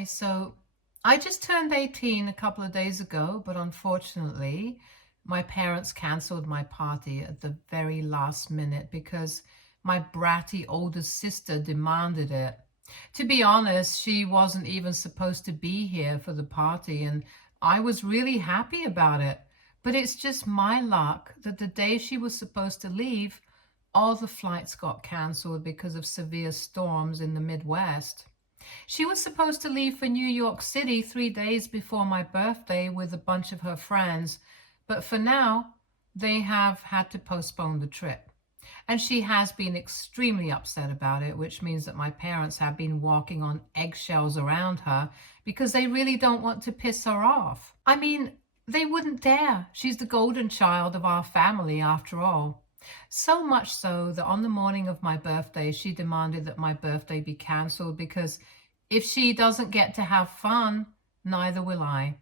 Hi, so I just turned 18 a couple of days ago, but unfortunately, my parents canceled my party at the very last minute because my bratty older sister demanded it. To be honest, she wasn't even supposed to be here for the party, and I was really happy about it. But it's just my luck that the day she was supposed to leave, all the flights got canceled because of severe storms in the Midwest. She was supposed to leave for New York City 3 days before my birthday with a bunch of her friends, but for now, they have had to postpone the trip. And she has been extremely upset about it, which means that my parents have been walking on eggshells around her because they really don't want to piss her off. I mean, they wouldn't dare. She's the golden child of our family, after all. So much so that on the morning of my birthday, she demanded that my birthday be cancelled because if she doesn't get to have fun, neither will I.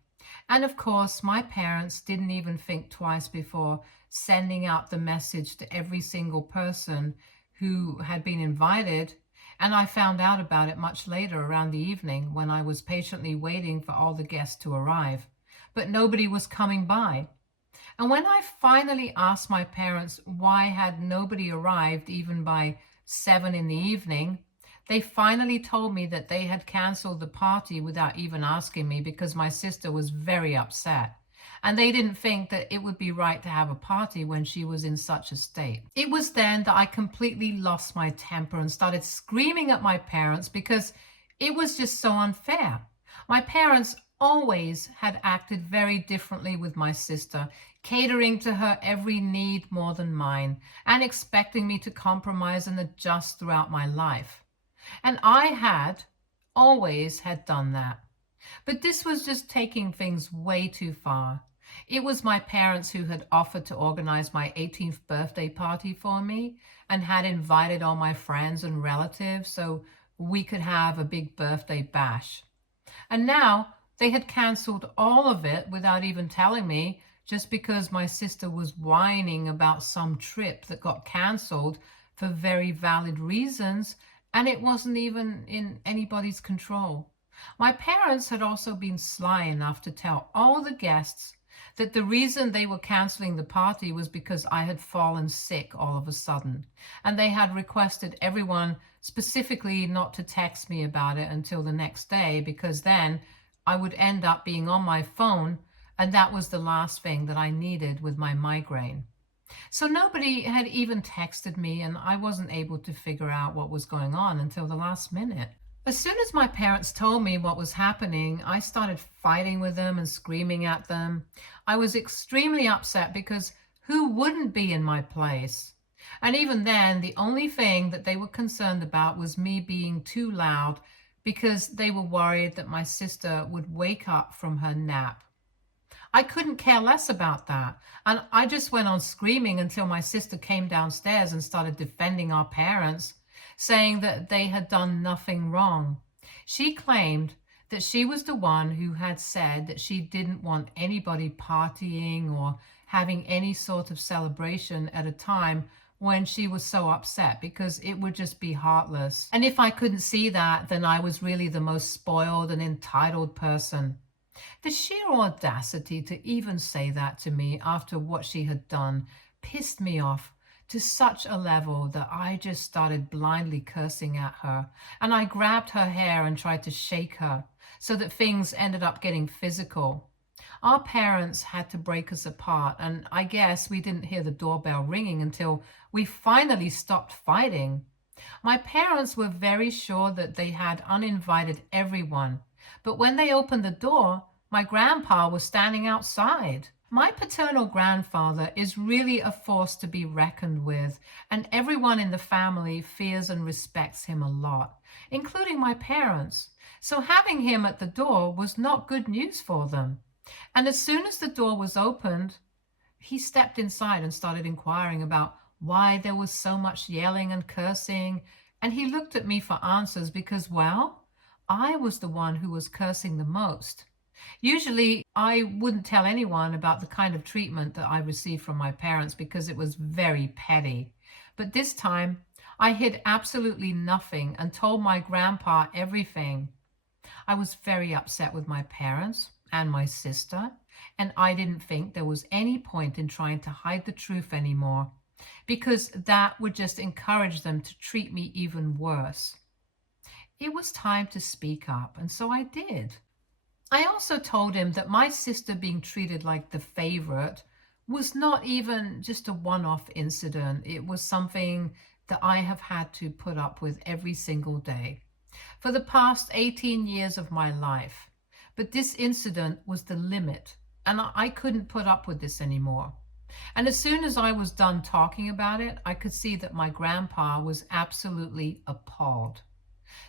And of course, my parents didn't even think twice before sending out the message to every single person who had been invited. And I found out about it much later around the evening when I was patiently waiting for all the guests to arrive. But nobody was coming by. And when I finally asked my parents why had nobody arrived even by 7 in the evening, they finally told me that they had canceled the party without even asking me because my sister was very upset. And they didn't think that it would be right to have a party when she was in such a state. It was then that I completely lost my temper and started screaming at my parents because it was just so unfair. My parents always had acted very differently with my sister, catering to her every need more than mine, and expecting me to compromise and adjust throughout my life. And I had always had done that. But this was just taking things way too far. It was my parents who had offered to organize my 18th birthday party for me and had invited all my friends and relatives so we could have a big birthday bash. And now they had canceled all of it without even telling me, just because my sister was whining about some trip that got canceled for very valid reasons, and it wasn't even in anybody's control. My parents had also been sly enough to tell all the guests that the reason they were canceling the party was because I had fallen sick all of a sudden, and they had requested everyone specifically not to text me about it until the next day because then I would end up being on my phone, and that was the last thing that I needed with my migraine. So nobody had even texted me, and I wasn't able to figure out what was going on until the last minute. As soon as my parents told me what was happening, I started fighting with them and screaming at them. I was extremely upset because who wouldn't be in my place? And even then, the only thing that they were concerned about was me being too loud because they were worried that my sister would wake up from her nap. I couldn't care less about that. And I just went on screaming until my sister came downstairs and started defending our parents, saying that they had done nothing wrong. She claimed that she was the one who had said that she didn't want anybody partying or having any sort of celebration at a time when she was so upset because it would just be heartless. And if I couldn't see that, then I was really the most spoiled and entitled person. The sheer audacity to even say that to me after what she had done pissed me off to such a level that I just started blindly cursing at her, and I grabbed her hair and tried to shake her so that things ended up getting physical. Our parents had to break us apart, and I guess we didn't hear the doorbell ringing until we finally stopped fighting. My parents were very sure that they had uninvited everyone, but when they opened the door, my grandpa was standing outside. My paternal grandfather is really a force to be reckoned with, and everyone in the family fears and respects him a lot, including my parents. So having him at the door was not good news for them. And as soon as the door was opened, he stepped inside and started inquiring about why there was so much yelling and cursing. And he looked at me for answers because, well, I was the one who was cursing the most. Usually, I wouldn't tell anyone about the kind of treatment that I received from my parents because it was very petty. But this time, I hid absolutely nothing and told my grandpa everything. I was very upset with my parents and my sister, and I didn't think there was any point in trying to hide the truth anymore, because that would just encourage them to treat me even worse. It was time to speak up, and so I did. I also told him that my sister being treated like the favorite was not even just a one-off incident. It was something that I have had to put up with every single day for the past 18 years of my life. But this incident was the limit, and I couldn't put up with this anymore. And as soon as I was done talking about it, I could see that my grandpa was absolutely appalled.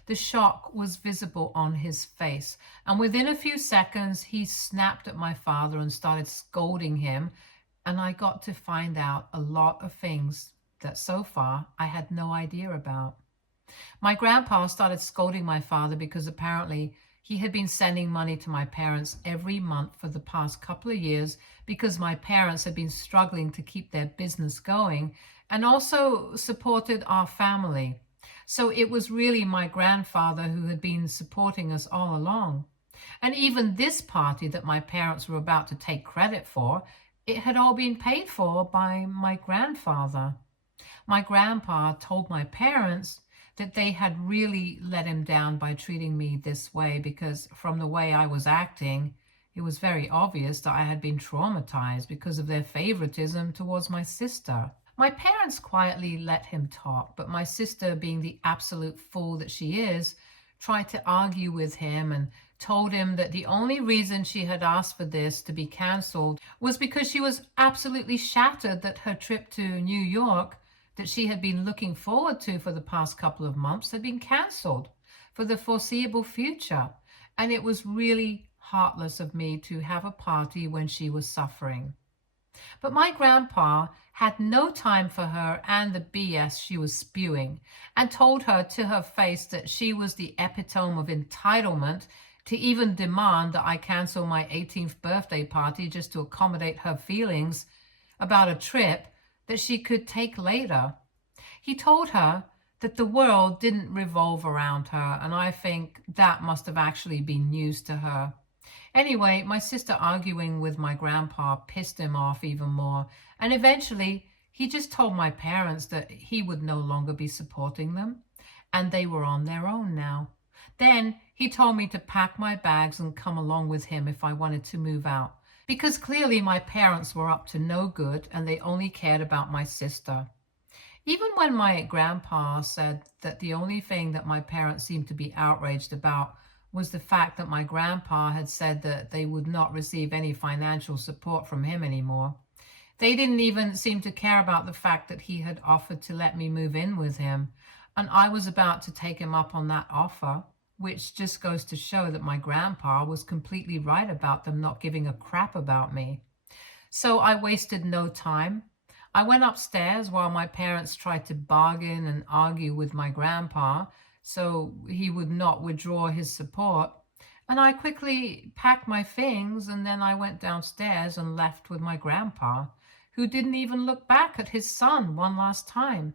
The shock was visible on his face, and within a few seconds, he snapped at my father and started scolding him, and I got to find out a lot of things that so far I had no idea about. My grandpa started scolding my father because apparently he had been sending money to my parents every month for the past couple of years because my parents had been struggling to keep their business going and also supported our family. So it was really my grandfather who had been supporting us all along. And even this party that my parents were about to take credit for, it had all been paid for by my grandfather. My grandpa told my parents that they had really let him down by treating me this way because from the way I was acting, it was very obvious that I had been traumatized because of their favoritism towards my sister. My parents quietly let him talk, but my sister, being the absolute fool that she is, tried to argue with him and told him that the only reason she had asked for this to be cancelled was because she was absolutely shattered that her trip to New York that she had been looking forward to for the past couple of months had been cancelled for the foreseeable future. And it was really heartless of me to have a party when she was suffering. But my grandpa had no time for her and the BS she was spewing, and told her to her face that she was the epitome of entitlement to even demand that I cancel my 18th birthday party just to accommodate her feelings about a trip that she could take later. He told her that the world didn't revolve around her, and I think that must have actually been news to her. Anyway, my sister arguing with my grandpa pissed him off even more, and eventually he just told my parents that he would no longer be supporting them, and they were on their own now. Then he told me to pack my bags and come along with him if I wanted to move out, because clearly my parents were up to no good and they only cared about my sister. Even when my grandpa said that the only thing that my parents seemed to be outraged about was the fact that my grandpa had said that they would not receive any financial support from him anymore. They didn't even seem to care about the fact that he had offered to let me move in with him, and I was about to take him up on that offer, which just goes to show that my grandpa was completely right about them not giving a crap about me. So I wasted no time. I went upstairs while my parents tried to bargain and argue with my grandpa so he would not withdraw his support. And I quickly packed my things, and then I went downstairs and left with my grandpa, who didn't even look back at his son one last time.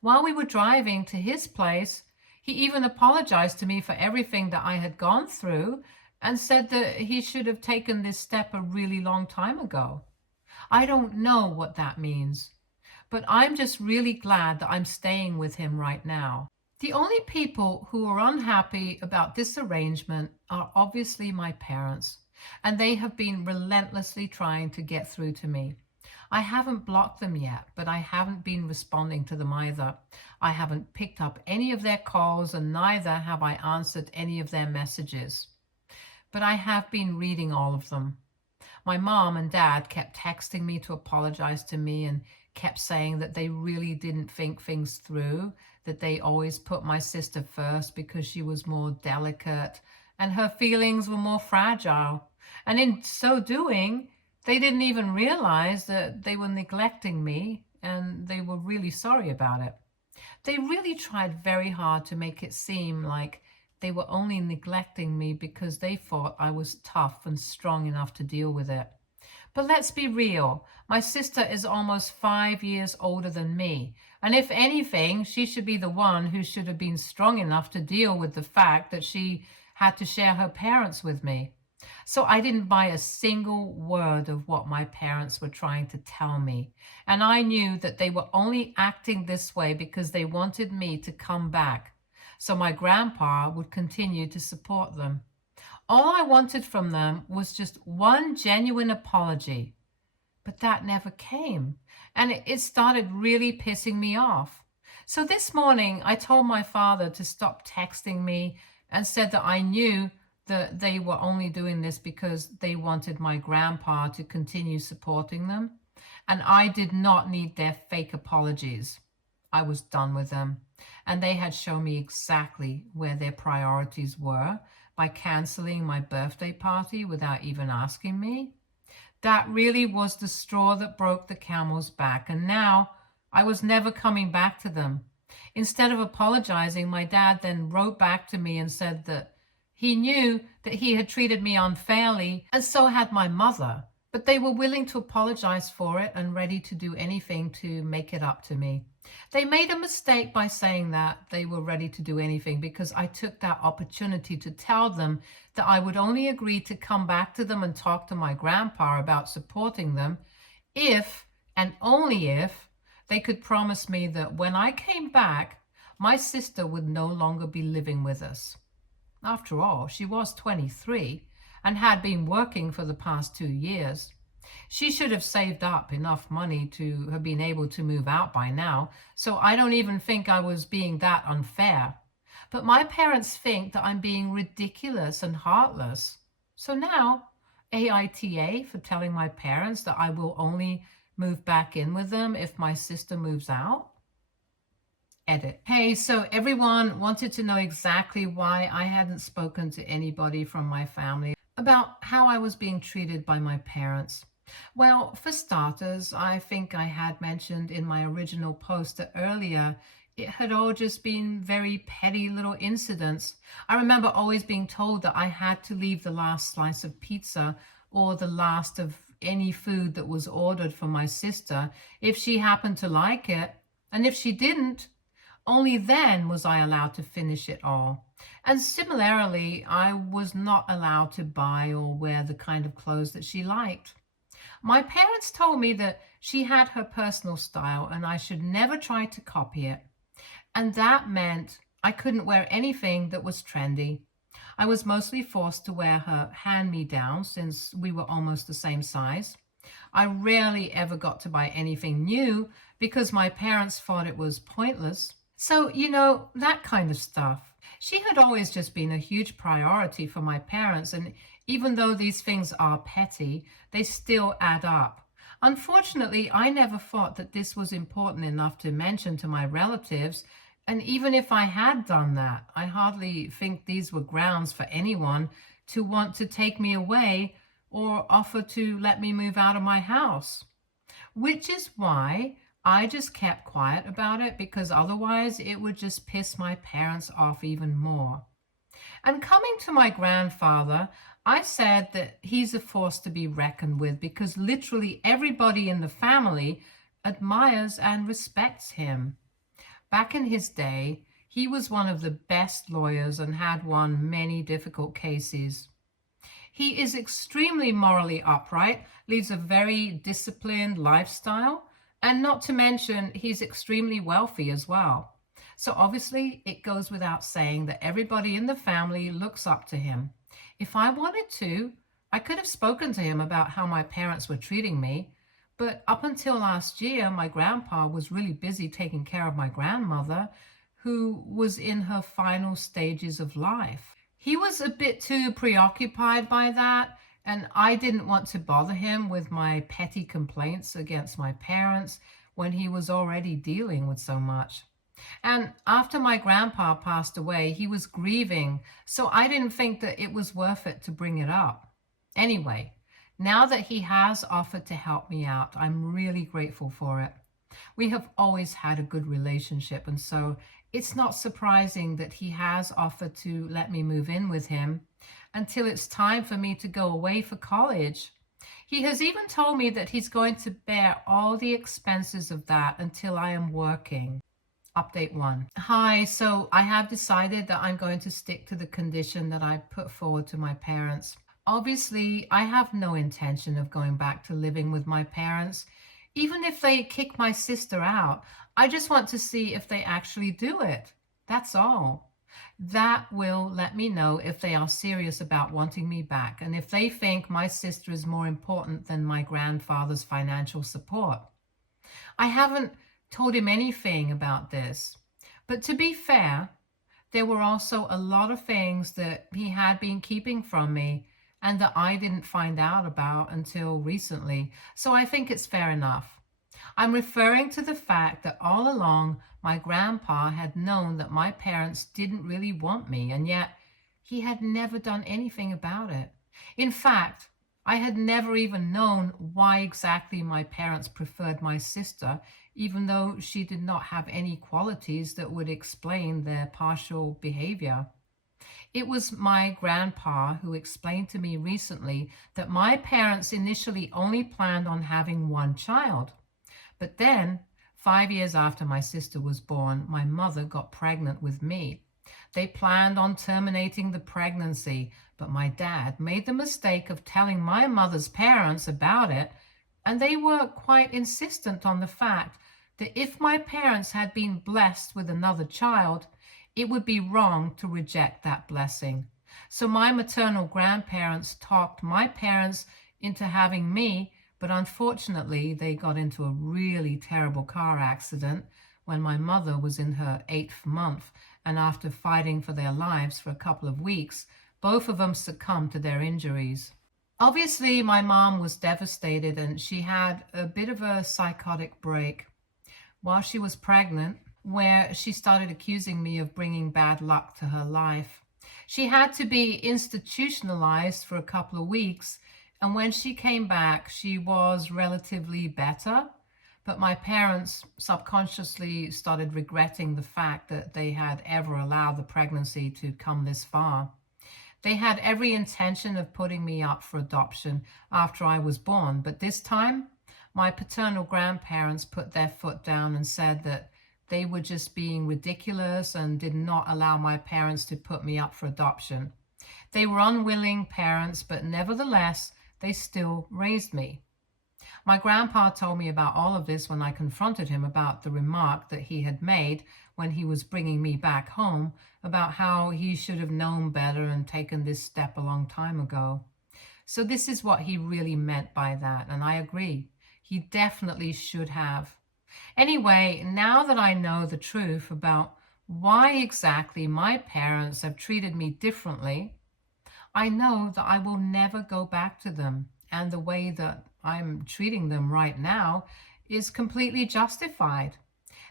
While we were driving to his place, he even apologized to me for everything that I had gone through and said that he should have taken this step a really long time ago. I don't know what that means, but I'm just really glad that I'm staying with him right now. The only people who are unhappy about this arrangement are obviously my parents, and they have been relentlessly trying to get through to me. I haven't blocked them yet, but I haven't been responding to them either. I haven't picked up any of their calls, and neither have I answered any of their messages. But I have been reading all of them. My mom and dad kept texting me to apologize to me and kept saying that they really didn't think things through, that they always put my sister first because she was more delicate and her feelings were more fragile. And in so doing, they didn't even realize that they were neglecting me, and they were really sorry about it. They really tried very hard to make it seem like they were only neglecting me because they thought I was tough and strong enough to deal with it. But let's be real. My sister is almost 5 years older than me. And if anything, she should be the one who should have been strong enough to deal with the fact that she had to share her parents with me. So I didn't buy a single word of what my parents were trying to tell me. And I knew that they were only acting this way because they wanted me to come back, so my grandpa would continue to support them. All I wanted from them was just one genuine apology. But that never came, and it started really pissing me off. So this morning, I told my father to stop texting me and said that I knew that they were only doing this because they wanted my grandpa to continue supporting them, and I did not need their fake apologies. I was done with them, and they had shown me exactly where their priorities were by canceling my birthday party without even asking me. That really was the straw that broke the camel's back, and now I was never coming back to them. Instead of apologizing, my dad then wrote back to me and said that he knew that he had treated me unfairly, and so had my mother, but they were willing to apologize for it and ready to do anything to make it up to me. They made a mistake by saying that they were ready to do anything, because I took that opportunity to tell them that I would only agree to come back to them and talk to my grandpa about supporting them if, and only if, they could promise me that when I came back, my sister would no longer be living with us. After all, she was 23 and had been working for the past 2 years. She should have saved up enough money to have been able to move out by now, so I don't even think I was being that unfair. But my parents think that I'm being ridiculous and heartless. So now, AITA for telling my parents that I will only move back in with them if my sister moves out? Edit. Hey, so everyone wanted to know exactly why I hadn't spoken to anybody from my family about how I was being treated by my parents. Well, for starters, I think I had mentioned in my original post that earlier it had all just been very petty little incidents. I remember always being told that I had to leave the last slice of pizza or the last of any food that was ordered for my sister if she happened to like it, and if she didn't, only then was I allowed to finish it all. And similarly, I was not allowed to buy or wear the kind of clothes that she liked. My parents told me that she had her personal style and I should never try to copy it. And that meant I couldn't wear anything that was trendy. I was mostly forced to wear her hand-me-down since we were almost the same size. I rarely ever got to buy anything new because my parents thought it was pointless. So, that kind of stuff. She had always just been a huge priority for my parents, and even though these things are petty, they still add up. Unfortunately, I never thought that this was important enough to mention to my relatives, and even if I had done that, I hardly think these were grounds for anyone to want to take me away or offer to let me move out of my house. Which is why I just kept quiet about it, because otherwise it would just piss my parents off even more. And coming to my grandfather, I said that he's a force to be reckoned with because literally everybody in the family admires and respects him. Back in his day, he was one of the best lawyers and had won many difficult cases. He is extremely morally upright, leads a very disciplined lifestyle, and not to mention, he's extremely wealthy as well. So obviously, it goes without saying that everybody in the family looks up to him. If I wanted to, I could have spoken to him about how my parents were treating me, but up until last year, my grandpa was really busy taking care of my grandmother, who was in her final stages of life. He was a bit too preoccupied by that, and I didn't want to bother him with my petty complaints against my parents when he was already dealing with so much. And after my grandpa passed away, he was grieving, so I didn't think that it was worth it to bring it up. Anyway, now that he has offered to help me out, I'm really grateful for it. We have always had a good relationship, and so it's not surprising that he has offered to let me move in with him until it's time for me to go away for college. He has even told me that he's going to bear all the expenses of that until I am working. Update 1. Hi, so I have decided that I'm going to stick to the condition that I put forward to my parents. Obviously, I have no intention of going back to living with my parents. Even if they kick my sister out, I just want to see if they actually do it. That's all. That will let me know if they are serious about wanting me back and if they think my sister is more important than my grandfather's financial support. I haven't told him anything about this, but to be fair, there were also a lot of things that he had been keeping from me and that I didn't find out about until recently, so I think it's fair enough. I'm referring to the fact that all along my grandpa had known that my parents didn't really want me, and yet he had never done anything about it. In fact, I had never even known why exactly my parents preferred my sister, even though she did not have any qualities that would explain their partial behavior. It was my grandpa who explained to me recently that my parents initially only planned on having one child. But then, 5 years after my sister was born, my mother got pregnant with me. They planned on terminating the pregnancy, but my dad made the mistake of telling my mother's parents about it, and they were quite insistent on the fact that if my parents had been blessed with another child, it would be wrong to reject that blessing. So my maternal grandparents talked my parents into having me, but unfortunately they got into a really terrible car accident when my mother was in her 8th month, and after fighting for their lives for a couple of weeks, both of them succumbed to their injuries. Obviously, my mom was devastated and she had a bit of a psychotic break while she was pregnant, where she started accusing me of bringing bad luck to her life. She had to be institutionalized for a couple of weeks, and when she came back, she was relatively better. But my parents subconsciously started regretting the fact that they had ever allowed the pregnancy to come this far. They had every intention of putting me up for adoption after I was born, but this time, my paternal grandparents put their foot down and said that they were just being ridiculous and did not allow my parents to put me up for adoption. They were unwilling parents, but nevertheless, they still raised me. My grandpa told me about all of this when I confronted him about the remark that he had made when he was bringing me back home about how he should have known better and taken this step a long time ago. So this is what he really meant by that, and I agree. He definitely should have. Anyway, now that I know the truth about why exactly my parents have treated me differently, I know that I will never go back to them, and the way that I'm treating them right now is completely justified.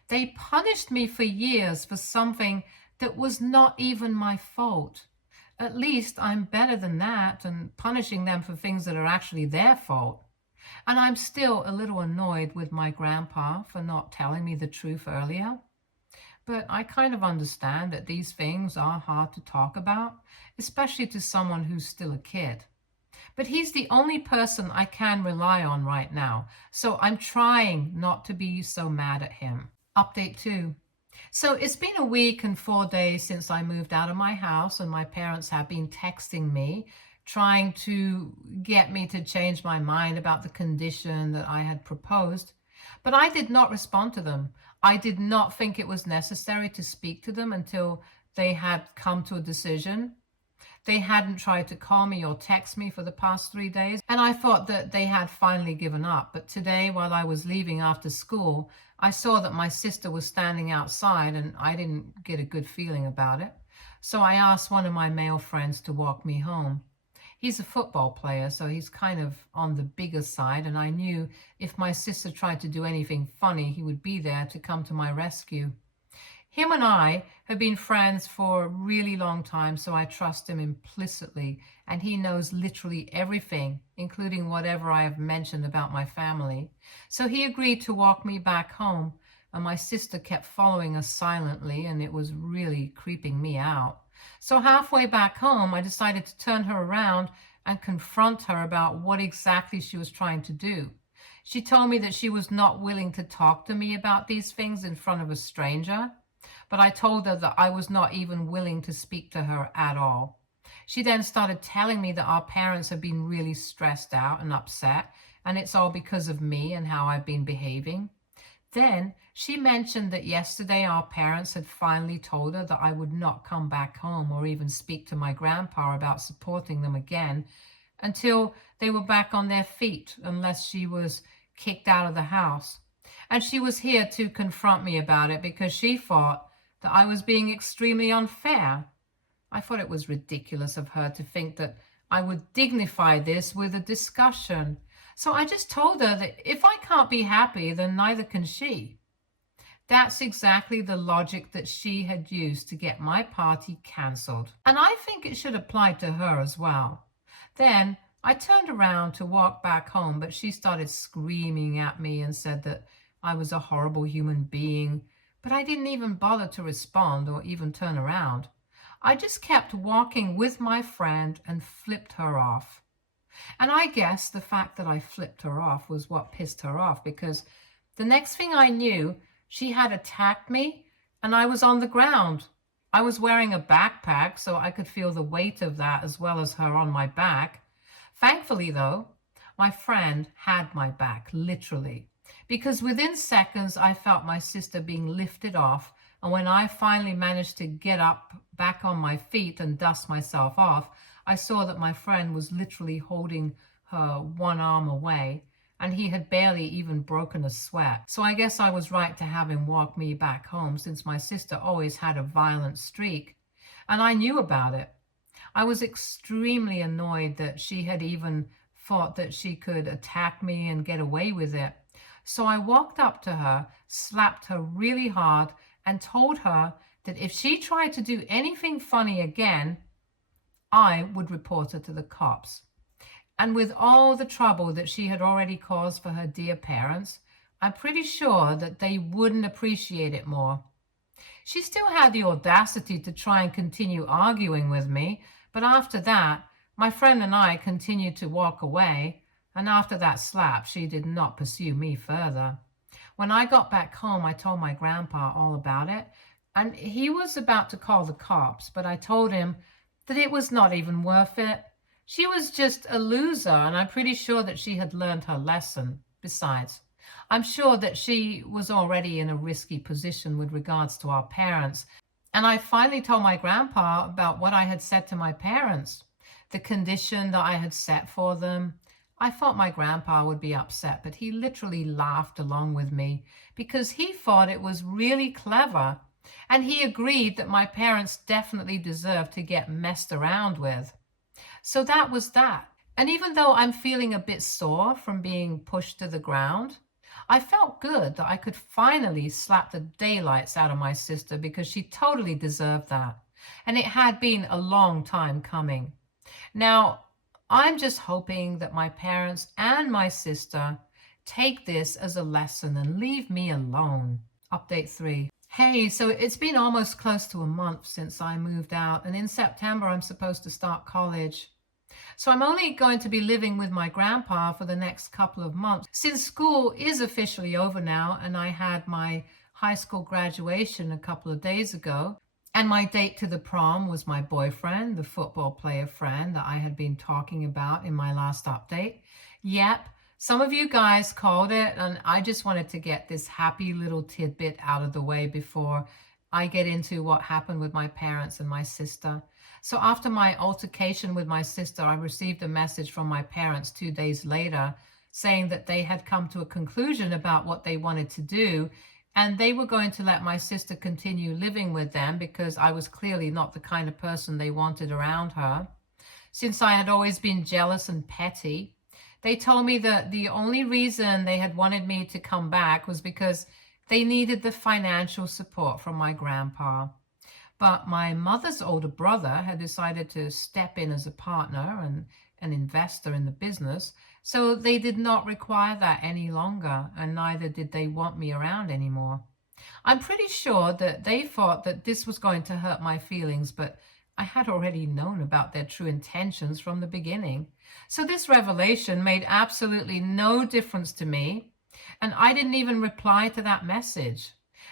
They punished me for years for something that was not even my fault. At least I'm better than that and punishing them for things that are actually their fault. And I'm still a little annoyed with my grandpa for not telling me the truth earlier. But I kind of understand that these things are hard to talk about, especially to someone who's still a kid. But he's the only person I can rely on right now, so I'm trying not to be so mad at him. Update 2. So it's been a week and 4 days since I moved out of my house, and my parents have been texting me, trying to get me to change my mind about the condition that I had proposed. But I did not respond to them. I did not think it was necessary to speak to them until they had come to a decision. They hadn't tried to call me or text me for the past 3 days, and I thought that they had finally given up. But today, while I was leaving after school, I saw that my sister was standing outside, and I didn't get a good feeling about it. So I asked one of my male friends to walk me home. He's a football player, so he's kind of on the bigger side, and I knew if my sister tried to do anything funny, he would be there to come to my rescue. Him and I have been friends for a really long time, so I trust him implicitly, and he knows literally everything, including whatever I have mentioned about my family. So he agreed to walk me back home, and my sister kept following us silently, and it was really creeping me out. So halfway back home, I decided to turn her around and confront her about what exactly she was trying to do. She told me that she was not willing to talk to me about these things in front of a stranger, but I told her that I was not even willing to speak to her at all. She then started telling me that our parents have been really stressed out and upset, and it's all because of me and how I've been behaving. Then she mentioned that yesterday our parents had finally told her that I would not come back home or even speak to my grandpa about supporting them again until they were back on their feet, unless she was kicked out of the house. And she was here to confront me about it because she thought that I was being extremely unfair. I thought it was ridiculous of her to think that I would dignify this with a discussion. So I just told her that if I can't be happy, then neither can she. That's exactly the logic that she had used to get my party cancelled. And I think it should apply to her as well. Then I turned around to walk back home, but she started screaming at me and said that I was a horrible human being. But I didn't even bother to respond or even turn around. I just kept walking with my friend and flipped her off. And I guess the fact that I flipped her off was what pissed her off, because the next thing I knew, she had attacked me and I was on the ground. I was wearing a backpack, so I could feel the weight of that as well as her on my back. Thankfully, though, my friend had my back, literally, because within seconds I felt my sister being lifted off, and when I finally managed to get up back on my feet and dust myself off, I saw that my friend was literally holding her one arm away, and he had barely even broken a sweat. So I guess I was right to have him walk me back home, since my sister always had a violent streak, and I knew about it. I was extremely annoyed that she had even thought that she could attack me and get away with it. So I walked up to her, slapped her really hard, and told her that if she tried to do anything funny again, I would report her to the cops. And with all the trouble that she had already caused for her dear parents, I'm pretty sure that they wouldn't appreciate it more. She still had the audacity to try and continue arguing with me, but after that, my friend and I continued to walk away, and after that slap, she did not pursue me further. When I got back home, I told my grandpa all about it, and he was about to call the cops, but I told him that it was not even worth it. She was just a loser, and I'm pretty sure that she had learned her lesson. Besides, I'm sure that she was already in a risky position with regards to our parents, and I finally told my grandpa about what I had said to my parents, the condition that I had set for them. I thought my grandpa would be upset, but he literally laughed along with me because he thought it was really clever, and he agreed that my parents definitely deserved to get messed around with. So that was that. And even though I'm feeling a bit sore from being pushed to the ground, I felt good that I could finally slap the daylights out of my sister, because she totally deserved that. And it had been a long time coming. Now, I'm just hoping that my parents and my sister take this as a lesson and leave me alone. Update 3. Hey, so it's been almost close to a month since I moved out, and in September I'm supposed to start college. So I'm only going to be living with my grandpa for the next couple of months, since school is officially over now, and I had my high school graduation a couple of days ago. And my date to the prom was my boyfriend, the football player friend that I had been talking about in my last update. Yep, some of you guys called it, and I just wanted to get this happy little tidbit out of the way before I get into what happened with my parents and my sister. So after my altercation with my sister, I received a message from my parents 2 days later saying that they had come to a conclusion about what they wanted to do, and they were going to let my sister continue living with them because I was clearly not the kind of person they wanted around her. Since I had always been jealous and petty, they told me that the only reason they had wanted me to come back was because they needed the financial support from my grandpa. But my mother's older brother had decided to step in as a partner and an investor in the business, so they did not require that any longer, and neither did they want me around anymore. I'm pretty sure that they thought that this was going to hurt my feelings, but I had already known about their true intentions from the beginning. So this revelation made absolutely no difference to me, and I didn't even reply to that message.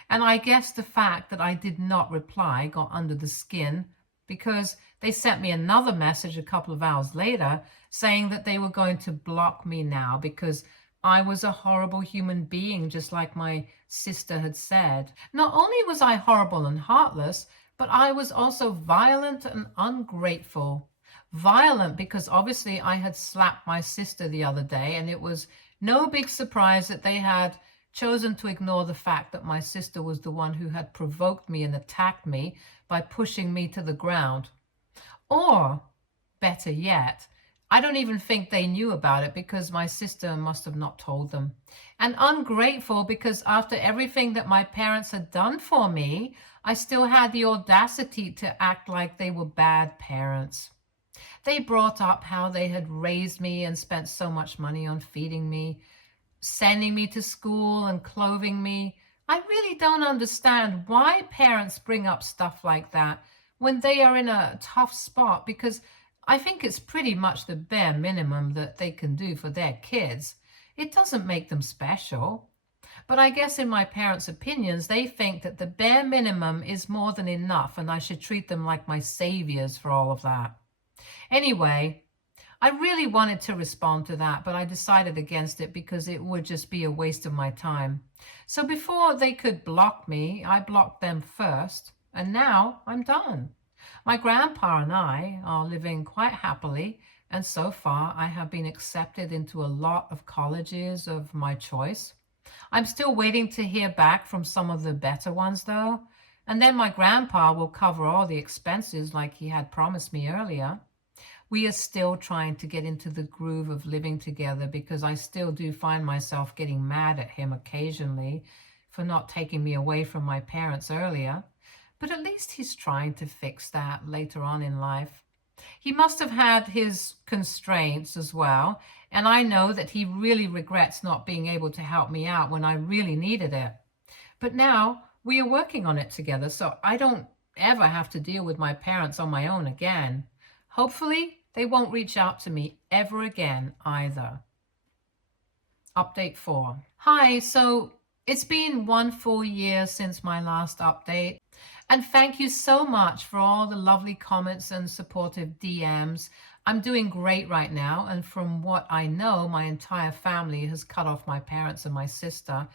And I guess the fact that I did not reply got under the skin, because they sent me another message a couple of hours later saying that they were going to block me now because I was a horrible human being, just like my sister had said. Not only was I horrible and heartless, but I was also violent and ungrateful. Violent because obviously I had slapped my sister the other day, and it was no big surprise that they had chosen to ignore the fact that my sister was the one who had provoked me and attacked me by pushing me to the ground. Or, better yet, I don't even think they knew about it because my sister must have not told them. And ungrateful because after everything that my parents had done for me, I still had the audacity to act like they were bad parents. They brought up how they had raised me and spent so much money on feeding me, sending me to school and clothing me. I really don't understand why parents bring up stuff like that when they are in a tough spot, because I think it's pretty much the bare minimum that they can do for their kids. It doesn't make them special. But I guess in my parents' opinions, they think that the bare minimum is more than enough and I should treat them like my saviors for all of that. Anyway, I really wanted to respond to that, but I decided against it because it would just be a waste of my time. So before they could block me, I blocked them first, and now I'm done. My grandpa and I are living quite happily, and so far I have been accepted into a lot of colleges of my choice. I'm still waiting to hear back from some of the better ones though, and then my grandpa will cover all the expenses like he had promised me earlier. We are still trying to get into the groove of living together because I still do find myself getting mad at him occasionally for not taking me away from my parents earlier. But at least he's trying to fix that later on in life. He must have had his constraints as well, and I know that he really regrets not being able to help me out when I really needed it. But now we are working on it together, so I don't ever have to deal with my parents on my own again. Hopefully, they won't reach out to me ever again either. Update 4. Hi, so it's been 1 full year since my last update. And thank you so much for all the lovely comments and supportive DMs. I'm doing great right now. And from what I know, my entire family has cut off my parents and my sister.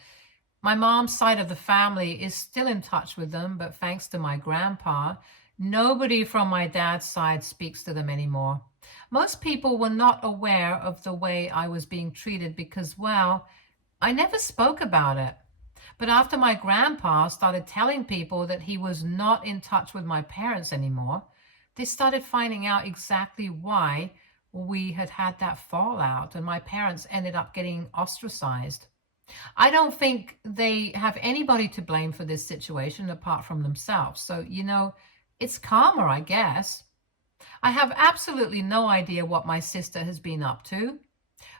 My mom's side of the family is still in touch with them, but thanks to my grandpa, nobody from my dad's side speaks to them anymore. Most people were not aware of the way I was being treated because, well, I never spoke about it. But after my grandpa started telling people that he was not in touch with my parents anymore, they started finding out exactly why we had had that fallout, and my parents ended up getting ostracized. I don't think they have anybody to blame for this situation apart from themselves. So, it's karma, I guess. I have absolutely no idea what my sister has been up to,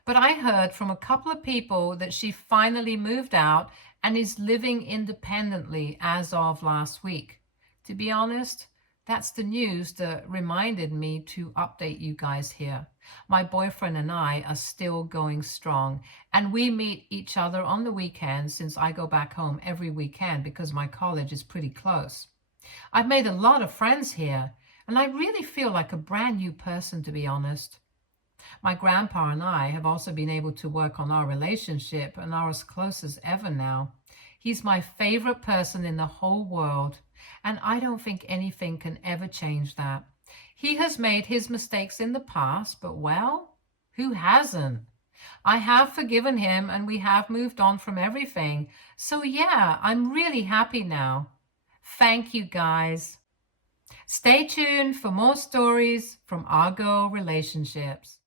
but I heard from a couple of people that she finally moved out and is living independently as of last week. To be honest, that's the news that reminded me to update you guys here. My boyfriend and I are still going strong, and we meet each other on the weekends since I go back home every weekend because my college is pretty close. I've made a lot of friends here, and I really feel like a brand new person, to be honest. My grandpa and I have also been able to work on our relationship and are as close as ever now. He's my favorite person in the whole world, and I don't think anything can ever change that. He has made his mistakes in the past, but well, who hasn't? I have forgiven him and we have moved on from everything. So yeah, I'm really happy now. Thank you guys. Stay tuned for more stories from our girl relationships.